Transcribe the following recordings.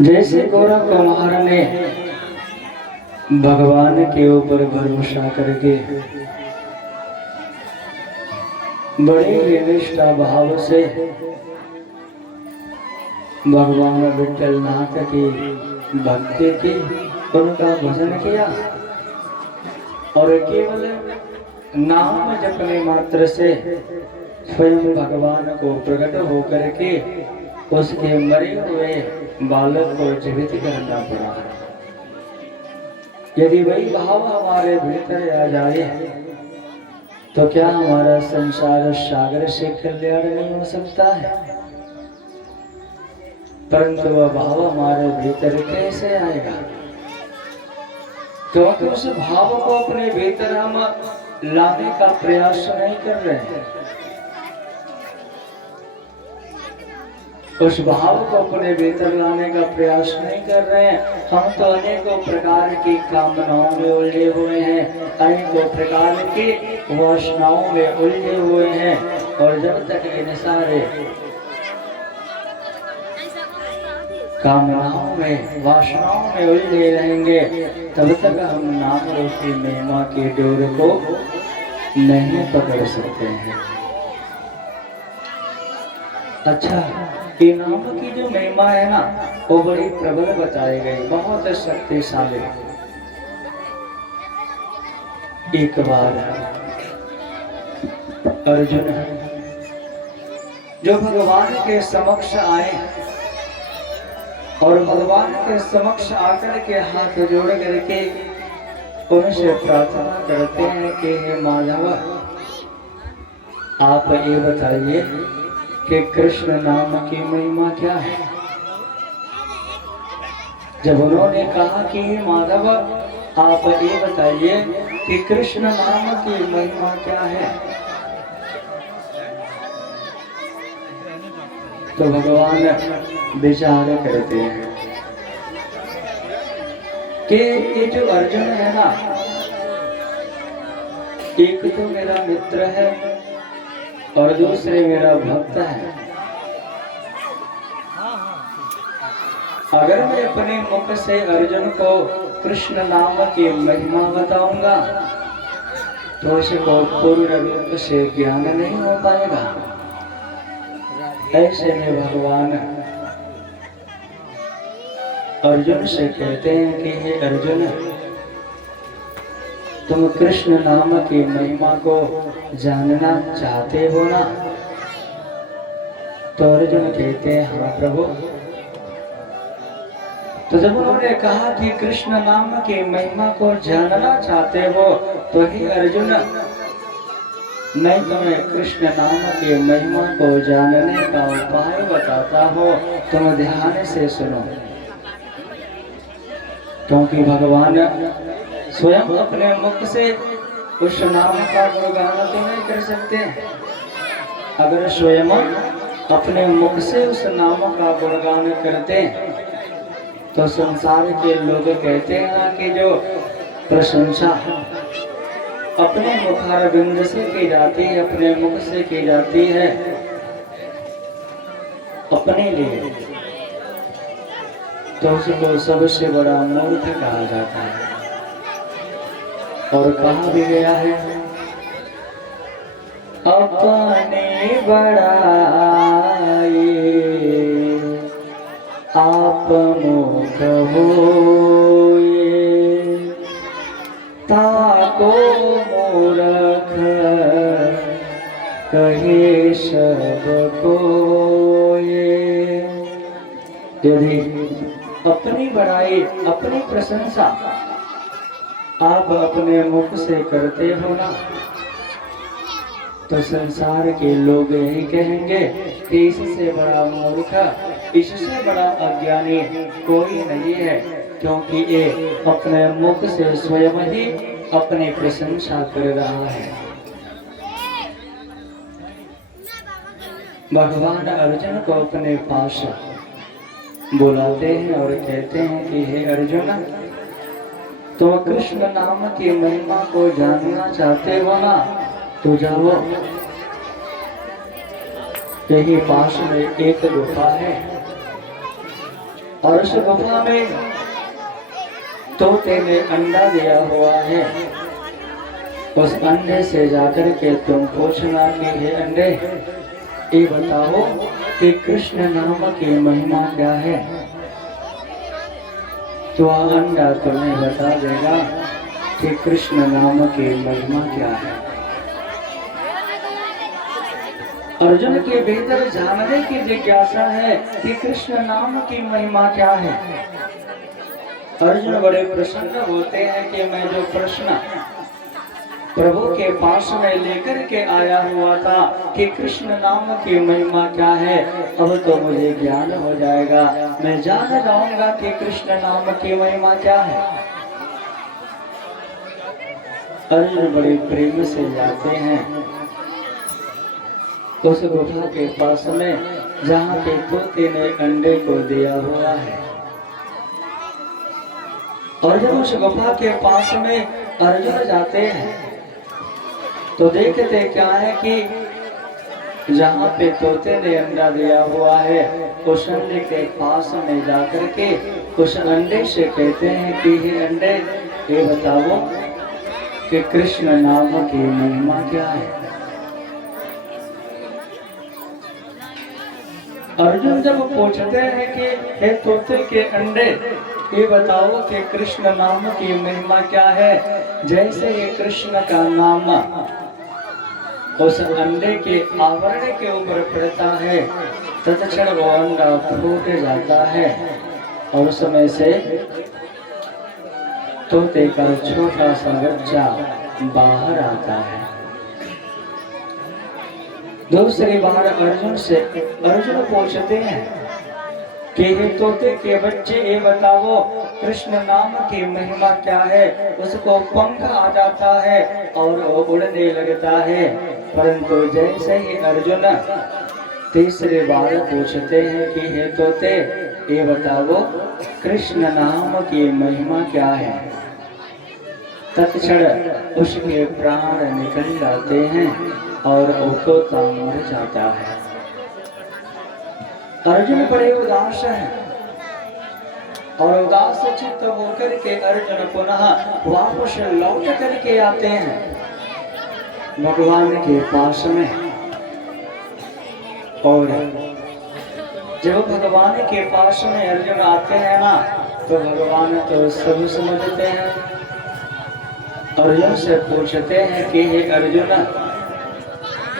जैसे गौरा कुमार ने भगवान के ऊपर भरोसा करके बड़े निष्ठा भाव से भगवान विठल नाथ की भक्ति की, उनका भजन किया और केवल नाम जपने मात्र से स्वयं भगवान को प्रकट होकर के उसके मरे हुए बालक को जीवित करना पड़ा। यदि वही भाव हमारे भीतर आ जाए तो क्या हमारा संसार सागर से कल्याण नहीं हो सकता है? परंतु वह भाव हमारे भीतर कैसे आएगा? क्योंकि उस भाव को अपने भीतर हम लाने का प्रयास नहीं कर रहे हैं। उस भाव को अपने भीतर लाने का प्रयास नहीं कर रहे हैं। हम तो अनेकों प्रकार की कामनाओं में उलझे हुए हैं, अनेकों प्रकार की वासनाओं में उलझे हुए हैं, और जब तक इन सारे कामनाओं में वासनाओं में उलझे रहेंगे तब तक हम नाम रूपी महिमा की डोर को नहीं पकड़ सकते हैं। अच्छा, ये नाम की जो महिमा है ना, वो बड़ी प्रबल बताई गई, बहुत शक्तिशाली। एक बार अर्जुन जो भगवान के समक्ष आए और भगवान के समक्ष आकर के हाथ जोड़ करके उनसे प्रार्थना करते हैं कि हे माधव, आप ये बताइए कि कृष्ण नाम की महिमा क्या है। जब उन्होंने कहा कि हे माधव, आप ये बताइए कि कृष्ण नाम की महिमा क्या है, तो भगवान विचार करते हैं कि ये जो अर्जुन है ना, एक तो मेरा मित्र है और दूसरे मेरा भक्त है। अगर मैं अपने मुख से अर्जुन को कृष्ण नाम की महिमा बताऊंगा तो उसको पूर्ण रूप से ज्ञान नहीं हो पाएगा। ऐसे में भगवान अर्जुन से कहते हैं कि हे अर्जुन, तुम कृष्ण नाम की महिमा को जानना चाहते हो ना? तो अर्जुन कहते हैं हाँ प्रभु। तो जब उन्होंने कहा कि कृष्ण नाम की महिमा को जानना चाहते हो तो हे अर्जुन, मैं तुम्हें कृष्ण नाम की महिमा को जानने का उपाय बताता हूँ, तुम ध्यान से सुनो। क्योंकि भगवान स्वयं अपने मुख से उस नाम का गुणगान तो नहीं कर सकते। अगर स्वयं अपने मुख से उस नाम का गुणगान करते तो संसार के लोग कहते हैं कि जो प्रशंसा अपने मुखारविंद से की जाती है, अपने मुख से की जाती है अपने लिए, तो उसको सबसे बड़ा मूर्ख कहा जाता है। और कहा भी गया है, अपने बड़ाई आप मुख होए, ताको मूर्ख कहे सब कोए। यदि अपनी बड़ाई अपनी प्रशंसा आप अपने मुख से करते हो ना, तो संसार के लोग यही कहेंगे कि इससे बड़ा मूर्ख, इससे बड़ा अज्ञानी कोई नहीं है, क्योंकि ये अपने मुख से स्वयं ही अपनी प्रशंसा कर रहा है। भगवान अर्जुन को अपने पास बुलाते हैं और कहते हैं कि हे अर्जुन, तुम कृष्ण नाम की महिमा को जानना चाहते हो ना, तो जाओ, यही पास में एक गुफा है, और उस गुफा में तोते ने अंडा दिया हुआ है। उस अंडे से जाकर के तुम पूछना कि हे अंडे, ये बताओ कि कृष्ण नाम की महिमा क्या है। तो अंडा तुम्हें बता देगा कि कृष्ण नाम की महिमा क्या है। अर्जुन के भीतर जानने की जिज्ञासा है कि कृष्ण नाम की महिमा क्या है। अर्जुन बड़े प्रसन्न होते हैं कि मैं जो प्रश्न प्रभु के पास में लेकर के आया हुआ था कि कृष्ण नाम की महिमा क्या है, अब तो मुझे ज्ञान हो जाएगा, मैं जान जाऊंगा कि कृष्ण नाम की महिमा क्या है। अर्जुन बड़े प्रेम से जाते हैं उस गुफा के पास में जहाँ पे तोते ने अंडे को दिया हुआ है। और जब उस गुफा के पास में अर्जुन जाते हैं तो देखते क्या है कि जहाँ पे तोते ने अंडा दिया हुआ है उस अंडे के पास में जाकर के उस अंडे से कहते हैं कि हे अंडे, ये बताओ कि कृष्ण नाम की महिमा क्या है। अर्जुन जब पूछते हैं कि हे तोते के अंडे, ये बताओ कि कृष्ण नाम की महिमा क्या है, जैसे ही कृष्ण का नाम उस अंडे के आवरण के ऊपर पड़ता है तत्क्षण वो अंडा फूट जाता है और उस समय से तोते का छोटा सा बच्चा बाहर आता है। दूसरी बार अर्जुन पूछते हैं कि हे तोते के बच्चे, ये बताओ कृष्ण नाम की महिमा क्या है। उसको पंख आ जाता है और वो उड़ने लगता है। परंतु जैसे ही अर्जुन तीसरी बार पूछते हैं कि हे तोते, ये बताओ कृष्ण नाम की महिमा क्या है, तत्क्षण उसके प्राण निकल जाते हैं और वो तोता मर जाता है। अर्जुन बड़े उदास है और उदास चित्त होकर के अर्जुन पुनः वापस लौट करके आते हैं भगवान के पास में। और जब भगवान के पास में अर्जुन आते हैं ना, तो भगवान तो सब समझते हैं। अर्जुन से पूछते हैं कि हे अर्जुन,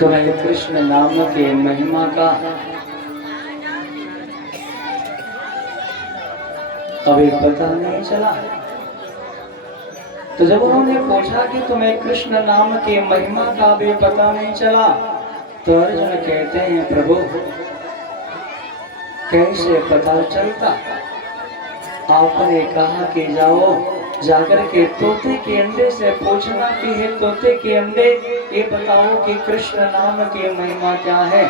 तुम्हें कृष्ण नाम की महिमा का अभी पता नहीं चला। तो जब उन्होंने पूछा कि तुम्हें कृष्ण नाम की महिमा का भी पता नहीं चला, तो अर्जुन कहते हैं प्रभु, कैसे पता चलता। आपने कहा कि जाओ जाकर के तोते के अंडे से पूछना कि हे तोते के अंडे, ये बताओ कि कृष्ण नाम की महिमा क्या है।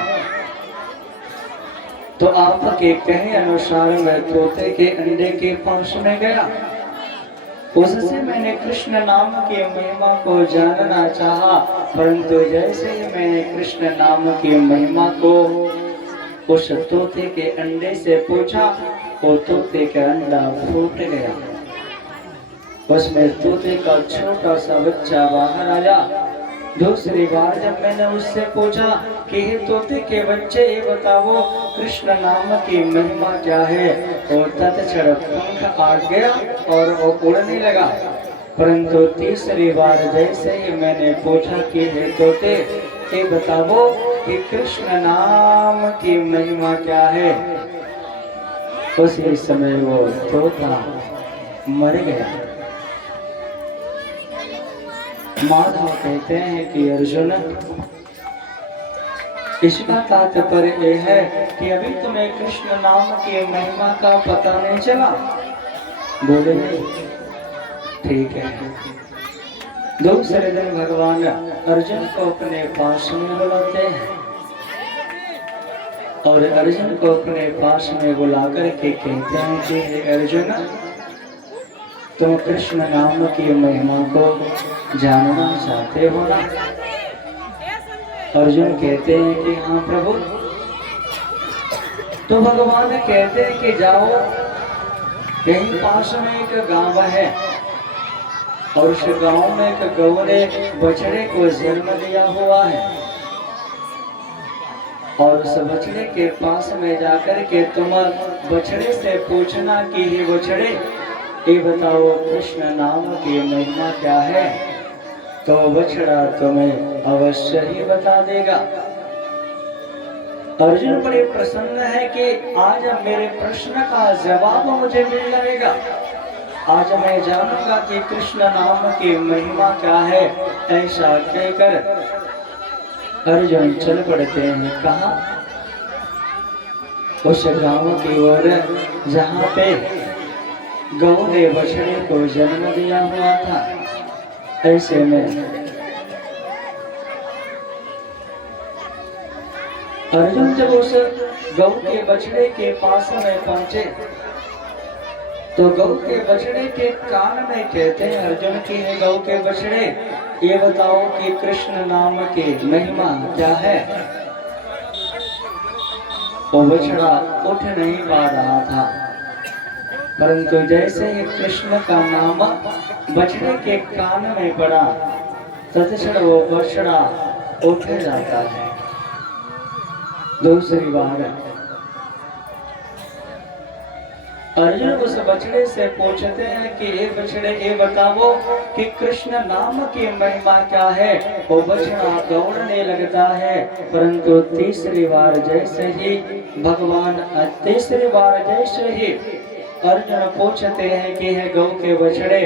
तो आपके कहे अनुसार मैं तोते के अंडे के पास में गया, उससे मैंने कृष्ण नाम की महिमा को जानना चाहा। परंतु जैसे ही मैंने कृष्ण नाम की महिमा को उस तोते के अंडे से पूछा, वो तोते का अंडा फूट गया। उसमें तोते का छोटा सा बच्चा बाहर आया। दूसरी बार जब मैंने उससे पूछा कि हे तोते के बच्चे, ये बताओ कृष्ण नाम की महिमा क्या है, और तत्क्षण पंख आ गया और वो उड़ने लगा। परंतु तीसरी बार जैसे ही मैंने पूछा कि हे तोते, ये बताओ कि कृष्ण नाम की महिमा क्या है, उसी समय वो तोता मर गया। माधव कहते हैं कि अर्जुन, इसका तात्पर्य यह है कि अभी तुम्हें कृष्ण नाम की महिमा का पता नहीं चला। बोले नहीं, ठीक है। दूसरे दिन भगवान अर्जुन को अपने पास में बुलाते हैं और अर्जुन को अपने पास में बुलाकर के कहते हैं कि हे अर्जुन, तुम कृष्ण नाम की महिमा को जानना चाहते हो ना। अर्जुन कहते हैं कि हाँ प्रभु। तो भगवान कहते हैं कि जाओ कहीं पास में एक गांव है और उस गांव में एक गौ ने बछड़े को जन्म दिया हुआ है और उस बछड़े के पास में जाकर के तुम बछड़े से पूछना कि हे बछड़े, ये बताओ कृष्ण नाम की महिमा क्या है, तो बछड़ा तुम्हें अवश्य ही बता देगा। अर्जुन बड़े प्रसन्न है कि आज मेरे प्रश्न का जवाब मुझे मिल जाएगा, आज मैं जानूंगा कि कृष्ण नाम की महिमा क्या है। ऐसा कहकर अर्जुन चल पड़ते हैं कहा, उस गांव की ओर जहां पे गौ ने बछड़े को जन्म दिया हुआ था। ऐसे में अर्जुन जब उस गौ के बछड़े के पास में पहुंचे तो गौ के बछड़े के कान में कहते हैं अर्जुन की, है गौ के बछड़े, ये बताओ कि कृष्ण नाम की महिमा क्या है। वो बछड़ा उठ नहीं पा रहा था, परंतु जैसे ही कृष्ण का नाम बछड़े के कान में पड़ा तत्क्षण वो बछड़ा उठ जाता है। दूसरी बार अर्जुन उस बछड़े से पूछते हैं कि ये बछड़े, ये बताओ कि कृष्ण नाम की महिमा क्या है। वो बछड़ा दौड़ने लगता है, परंतु तीसरी बार जैसे ही अर्जुन पूछते हैं कि हे गौ के बछड़े,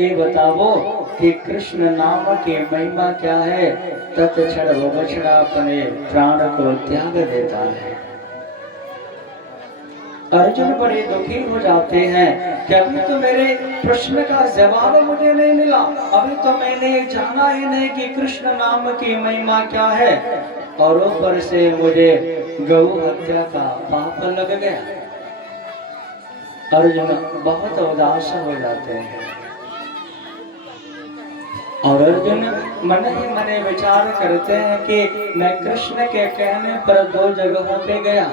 ये बताओ कि कृष्ण नाम की महिमा क्या है, तत्क्षण वो बछड़ा अपने प्राण को त्याग देता है। अर्जुन बड़े दुखी हो जाते हैं कि अभी तो मेरे प्रश्न का जवाब मुझे नहीं मिला, अभी तो मैंने जाना ही नहीं कि कृष्ण नाम की महिमा क्या है, और ऊपर से मुझे गौ हत्या का पाप लग गया। अर्जुन बहुत उदास हो जाते हैं और अर्जुन मन ही मन विचार करते हैं कि मैं कृष्ण के कहने पर 2 जगहों पे गया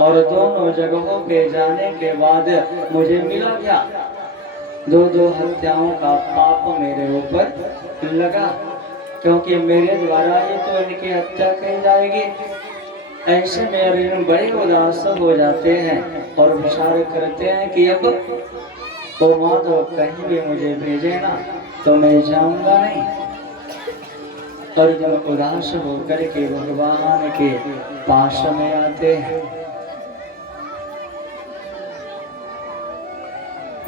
और दोनों जगहों पे जाने के बाद मुझे मिला क्या, 2 हत्याओं का पाप मेरे ऊपर लगा, क्योंकि मेरे द्वारा ही तो इनकी हत्या की जाएगी। ऐसे में अर्जुन बड़े उदास हो जाते हैं और विचार करते हैं कि अब तो माधव कहीं भी मुझे भेजे ना तो मैं जाऊंगा नहीं। अर्जुन उदास होकर के भगवान के पास में आते हैं।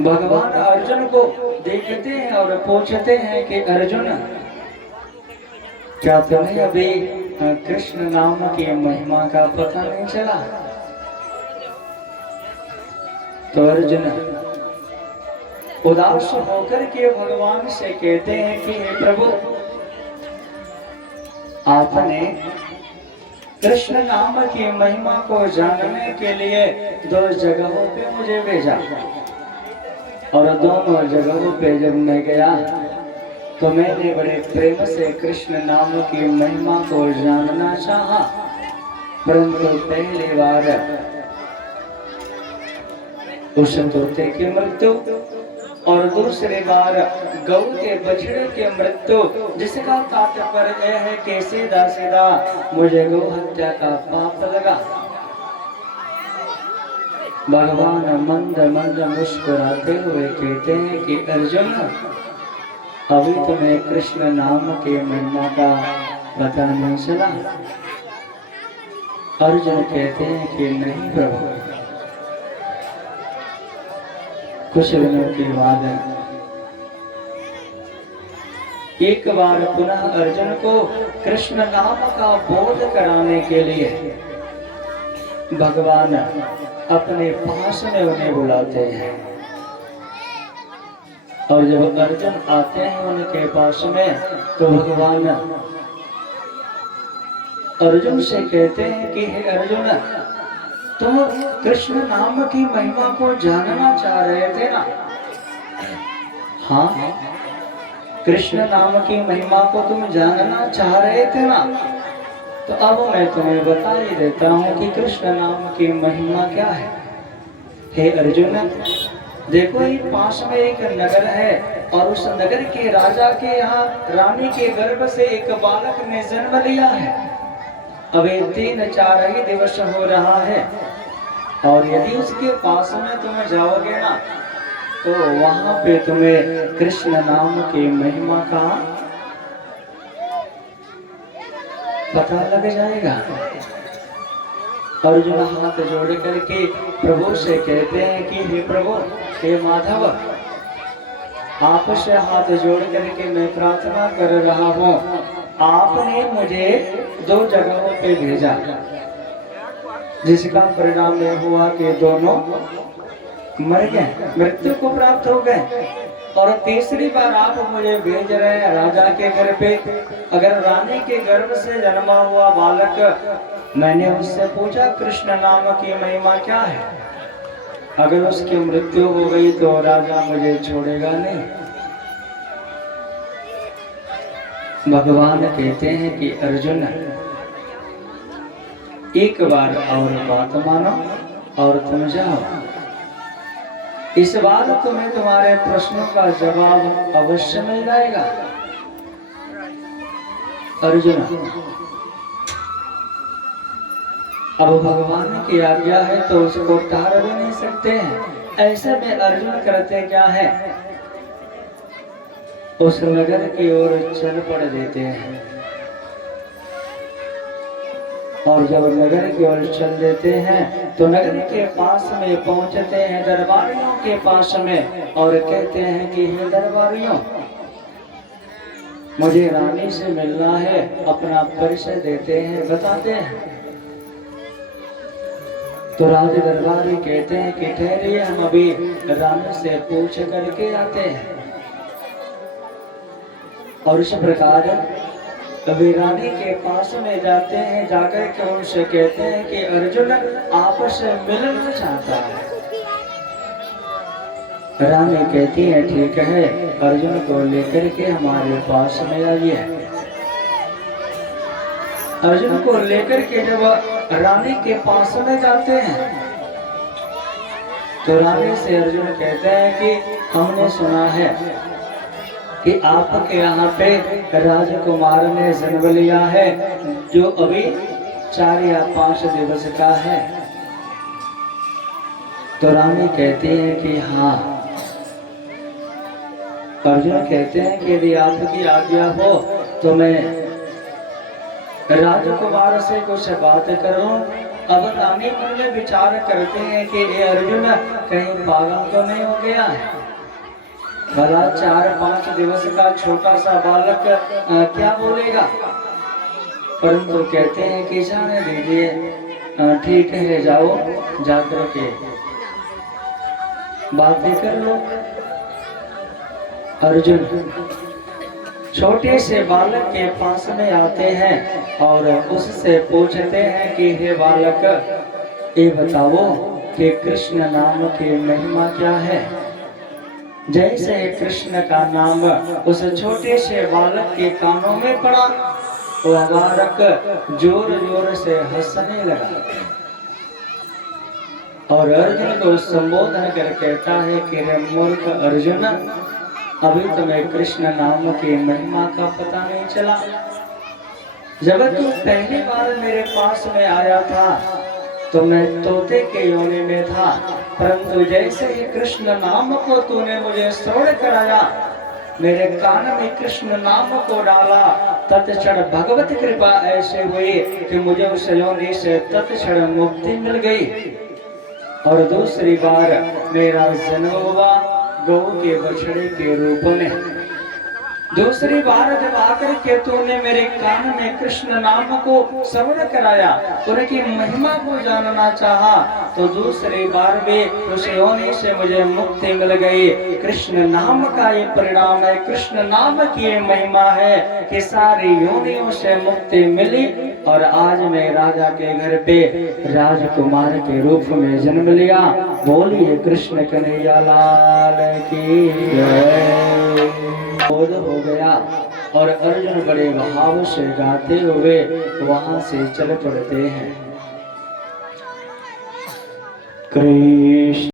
भगवान अर्जुन को देखते हैं और पूछते हैं कि अर्जुन, क्या तुम्हें अभी कृष्ण नाम की महिमा का पता नहीं चला। तो अर्जुन उदास होकर के भगवान से कहते हैं कि हे प्रभु, आपने कृष्ण नाम की महिमा को जानने के लिए 2 जगहों पे मुझे भेजा और दोनों जगहों पे जब मैं गया तो मैंने बड़े प्रेम से कृष्ण नाम की महिमा को जानना चाहा, परंतु पहली बार उस तोते की मृत्यु और दूसरी बार गौ के बछड़े के मृत्यु, जिसका तात्पर्य है कि सीधा सीधा मुझे गौ हत्या का पाप लगा। भगवान मंद मंद मुस्कुराते हुए कहते हैं कि अर्जुन, अभी तुम्हें कृष्ण नाम के महिमा का पता नहीं चला। अर्जुन कहते हैं कि नहीं प्रभु। कुछ दिनों के बाद एक बार पुनः अर्जुन को कृष्ण नाम का बोध कराने के लिए भगवान अपने पास में उन्हें बुलाते हैं और जब अर्जुन आते हैं उनके पास में तो भगवान अर्जुन से कहते हैं कि हे अर्जुन, तुम कृष्ण नाम की महिमा को जानना चाह रहे थे ना। हाँ, कृष्ण नाम की महिमा को तुम जानना चाह रहे थे ना, तो अब मैं तुम्हें बता ही देता हूँ कि कृष्ण नाम की महिमा क्या है। हे अर्जुन, देखो ये पास में एक नगर है और उस नगर के राजा के यहाँ रानी के गर्भ से एक बालक ने जन्म लिया है। अभी 3-4 ही दिवस हो रहा है और यदि उसके पास में तुम जाओगे ना तो वहां पे तुम्हें कृष्ण नाम की महिमा का पता लग जाएगा। अर्जुन हाथ जोड़ करके प्रभु से कहते हैं कि हे प्रभु, हे माधव, आपसे हाथ जोड़ करके मैं प्रार्थना कर रहा हूँ। आपने मुझे 2 जगहों पे भेजा जिसका परिणाम यह हुआ कि दोनों मर गए, मृत्यु को प्राप्त हो गए। और तीसरी बार आप मुझे भेज रहे हैं राजा के घर पे। अगर रानी के गर्भ से जन्मा हुआ बालक, मैंने उससे पूछा कृष्ण नाम की महिमा क्या है, अगर उसकी मृत्यु हो गई तो राजा मुझे छोड़ेगा नहीं। भगवान कहते हैं कि अर्जुन, एक बार और बात मानो और तुम जाओ। इस बार तुम्हें तुम्हारे प्रश्नों का जवाब अवश्य मिल जाएगा। अर्जुन, अब भगवान की आज्ञा है तो उसको टाल भी नहीं सकते हैं। ऐसे में अर्जुन करते क्या है, उस नगर की ओर चल पड़ देते हैं। और जब नगर की ओर चल देते हैं तो नगर के पास में पहुंचते हैं दरबारियों के पास में और कहते हैं कि हे दरबारियों, मुझे रानी से मिलना है। अपना परिचय देते हैं, बताते हैं। तो राज दरबारी कहते हैं कि ठहरिए, हम अभी रानी से पूछ करके आते हैं। और इस प्रकार कभी रानी के पास में जाते हैं, जाकर के उनसे कहते हैं कि अर्जुन आपसे मिलना चाहता है। रानी कहती है ठीक है, अर्जुन को लेकर के हमारे पास में आइए। अर्जुन को लेकर के जब रानी के पास में जाते हैं तो रानी से अर्जुन कहते हैं कि हमने सुना है कि आपके यहाँ पे राजकुमार ने जन्म लिया है जो अभी 4 या 5 दिवस का है। तो रानी कहती है कि हाँ। अर्जुन कहते हैं कि यदि आपकी आज्ञा हो तो मैं राजकुमार से कुछ बात करूं। अब रानी मन में विचार करते हैं कि ये अर्जुन कहीं पागल तो नहीं हो गया है, भला 4-5 दिवस का छोटा सा बालक क्या बोलेगा। परंतु कहते हैं कि जाने दीजिए, ठीक है, जाओ, जाकर के बातें कर लो। अर्जुन छोटे से बालक के पास में आते हैं और उससे पूछते हैं कि हे बालक, ये बताओ कि कृष्ण नाम की महिमा क्या है। जैसे कृष्ण का नाम उस छोटे से बालक के कानों में पड़ा, वह बालक जोर जोर से हंसने लगा और अर्जुन को संबोधन कर कहता है कि रे मूर्ख अर्जुन, अभी तुम्हें कृष्ण नाम की महिमा का पता नहीं चला। जब तू पहली बार मेरे पास में आया था तो मैं तोते के योनि में था, परंतु जैसे ही कृष्ण नाम को तूने मुझे श्रवण कराया, मेरे कान में कृष्ण नाम को डाला, तत्क्षण भगवत कृपा ऐसे हुई कि मुझे उस योनि से तत्क्षण मुक्ति मिल गई। और दूसरी बार मेरा जन्म हुआ गौ के बछड़े के रूप में। दूसरी बार जब आकर के तूने मेरे कान में कृष्ण नाम को श्रवण कराया, उनकी महिमा को जानना चाहा, तो दूसरी बार भी उस योनि से मुझे मुक्ति मिल गई। कृष्ण नाम का ये परिणाम है, कृष्ण नाम की ये महिमा है कि सारी योनियों से मुक्ति मिली और आज मैं राजा के घर पे राजकुमार के रूप में जन्म लिया। बोलिए कृष्ण कन्हैया लाल की जय। बोध हो गया और अर्जुन बड़े भाव से गाते हुए वहां से चल पड़ते हैं। कृष्ण